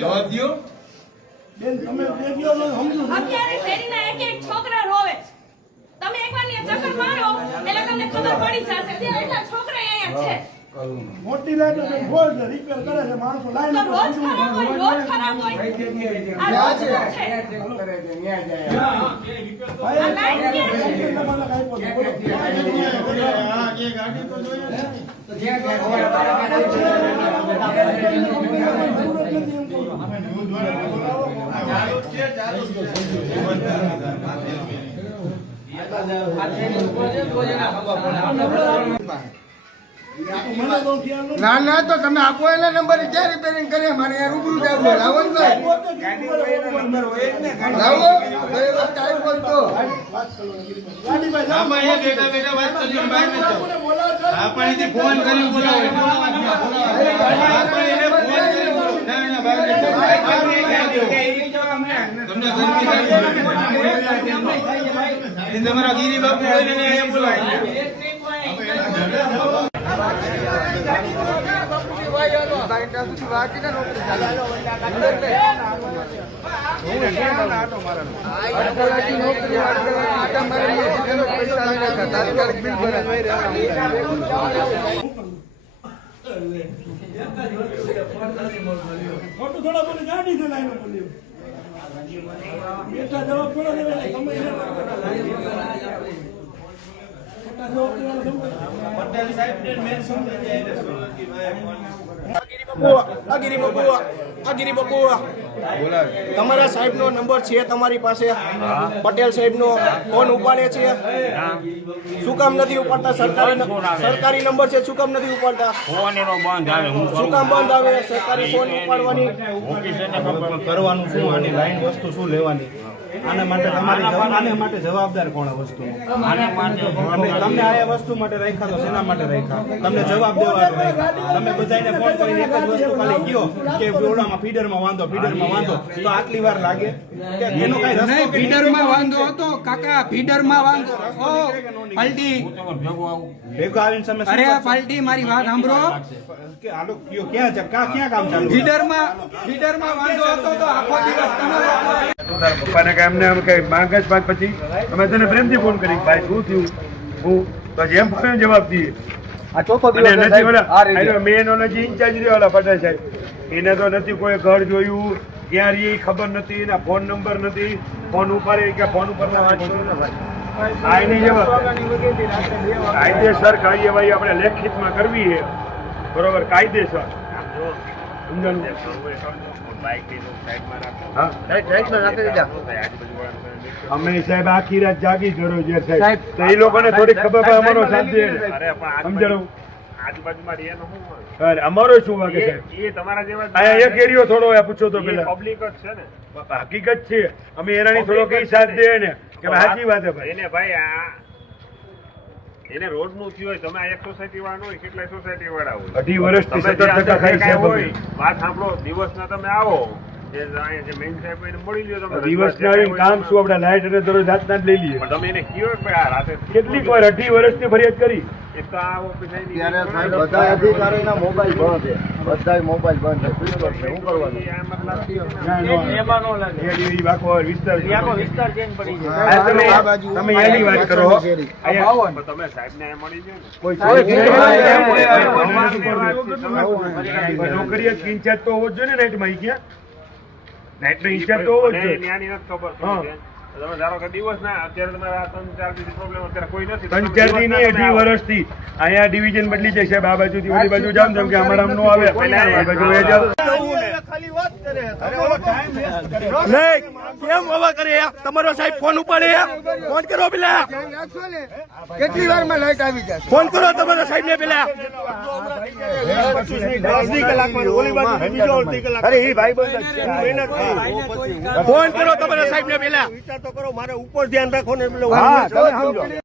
જવાબ દો બેન, તમે અત્યારે શેરીના એક છોકરા રોવે છે. તમે એકવાર ને ચક્કર મારો એટલે તમને ખબર પડી જશે. અત્યારે એટલા છોકરા અહીંયા છે. મોટી લાઈટ રોજ રિપેર કરે છે માણસો લાઈન તો રોજ ખરાબ હોય, રોજ ખરાબ હોય. આ રોજ છે. ના ના તો તમે આપો એના નંબર ક્યાં રિપેરિંગ કરે મારે રૂબરૂ જાવ લાવો ને લાવો ટાઈમ બોલતો આમાં એક બેટા બેટા વાત કરજો બહાર ન જાઓ. આપણે ફોન કરી બોલાવો આપણે એને ફોન કરી બોલાવો. ના ના બહાર ન જાઓ. તમને ગરમી લાગે તમારા ગીરી બાપુ હોય ને એ બોલાવો. ખોટું થોડા બોલે ગાડી છે લાઈનો બોલ્યો બેટા જવાબ થોડા દેવે તમે પટેલ સાહેબ ને મેન સમજી જાય તમારા સાહેબ નો નંબર છે તમારી પાસે? પટેલ સાહેબ નો ફોન ઉપાડે છે? શું કામ નથી ઉપાડતા? સરકારી નંબર છે, શું કામ નથી ઉપાડતા? ફોન એનો બંધ આવે. શું કામ બંધ આવે? સરકારી ફોન ઉપાડવાની કરવાનું શું? આની લાઈન વસ્તુ શું લેવાની? આના માટે આના માટે જવાબદાર કોણ આ વસ્તુ? તમને આ વસ્તુ માટે રાખ્યા તો શેના માટે રાખ્યા? તમને જવાબ દેવાનો રાખ્યા. તમે બધાને ફોન કરીને એક જ વસ્તુ ખાલી કયો કે ઓલામાં ફીડરમાં વાંધો તો આટલી વાર લાગે કે એનો કઈ રસ્તો નહીં? ફીડરમાં વાંધો હતો કાકા, ફીડરમાં વાંધો. ઓ પલટી ભેગો આવીને તમે અરે પલટી મારી વાત સાંભળો કે આલો કયો ક્યાં છે ક્યાં કામ ચાલુ? ફીડરમાં વાંધો હતો તો આખો દિવસ તમારો પપ્પાને કઈ એમને કઈ માંગ જ પાંચ પછી અમે તને પ્રેમથી ફોન કરી ભાઈ શું થયું હું તો જેમ ફોન જવાબ દઈએ. આ ચોથો દિવસ મેન ઓલો જે ઇન્ચાર્જ રહ્યો પટેલ સાહેબ એને તો નથી કોઈ ઘર જોયું, ક્યાં રહી ખબર નથી, એના ફોન નંબર નથી, ફોન ઉપાડે કે ફોન ઉપર વાત કરું ને ભાઈ. આ એની જવાબ કાયદેસર કાર્યવાહી આપણે લેખિતમાં કરવી છે, બરોબર? કાયદેસર અમે સાહેબ આખી રાત જાગી કરો છે સાહેબ, તો એ લોકોને થોડી ખબર પડે અમારો સાથ દે. સમજાણું અમારો શું વાગે સાહેબ? એ તમારા જેવા એક એરિયો થોડો પૂછો તો પેલા પબ્લિક જ છે ને, હકીકત છે. અમે એનાની થોડો કઈ સાથ દે ને કે સાચી વાત છે ભાઈ. એને ભાઈ એને રોડ નું થયું હોય, તમે આ એક સોસાયટી વાળા હોય, કેટલાય સોસાયટી વાળા હોય, 2.5 વર્ષથી 17% હોય. વાત સાંભળો, દિવસના તમે આવો જે મેઇન સાહેબ એને મળી લ્યો તમે. દિવસના આવીને કામ શું આપણે લાઈટ અને દરરોજ રાતના જ લઈ લઈએ. પણ તમે એને કયો કે આ રાતે કેટલીક વાર 18 વર્ષથી ફરિયાદ કરી. એક તો આ ઓફિસ બધા અધિકારીના મોબાઈલ બંધ છે, બધા મોબાઈલ બંધ છે. શું કરવાનું? તમે એની વાત કરો. તમે સાહેબ ને મળી જાય નોકરી ઇન્ચાર્જ તો હોવો જ જોઈએ ને નાઇટમાં. ક્યાં નાઇટ નો ઇન્ચાર્જ તો હોવો જ જોઈએ. તમે ધારો કે દિવસ ના અત્યારે તમારા 3-4 દિવસ પ્રોબ્લેમ અત્યારે કોઈ નથી. 3-4 દી નહીં, 18 વર્ષથી અહીંયા ડિવિઝન બદલી જાય સાહેબ. આ બાજુથી ઓલી બાજુ જાવ તો કે અમારા નો આવે, આ બાજુ એ જાવ. ખાલી વાત કરે નહીં, કેમ હવા કરે? તમારો સાહેબ ફોન ઉપાડે? ફોન કરો પેલા. કેટલી વારમાં લાઈટ આવી જશે? ફોન કરો તમારા સાહેબ ને પેલા. 10 કલાકમાં ઓલી બાજુ બીજો અડધી કલાક. અરે એ ભાઈ ફોન કરો તમારા સાહેબ ને પેલા. વિચાર તો કરો, મારે ઉપર ધ્યાન રાખો ને. હા, તમે સમજો.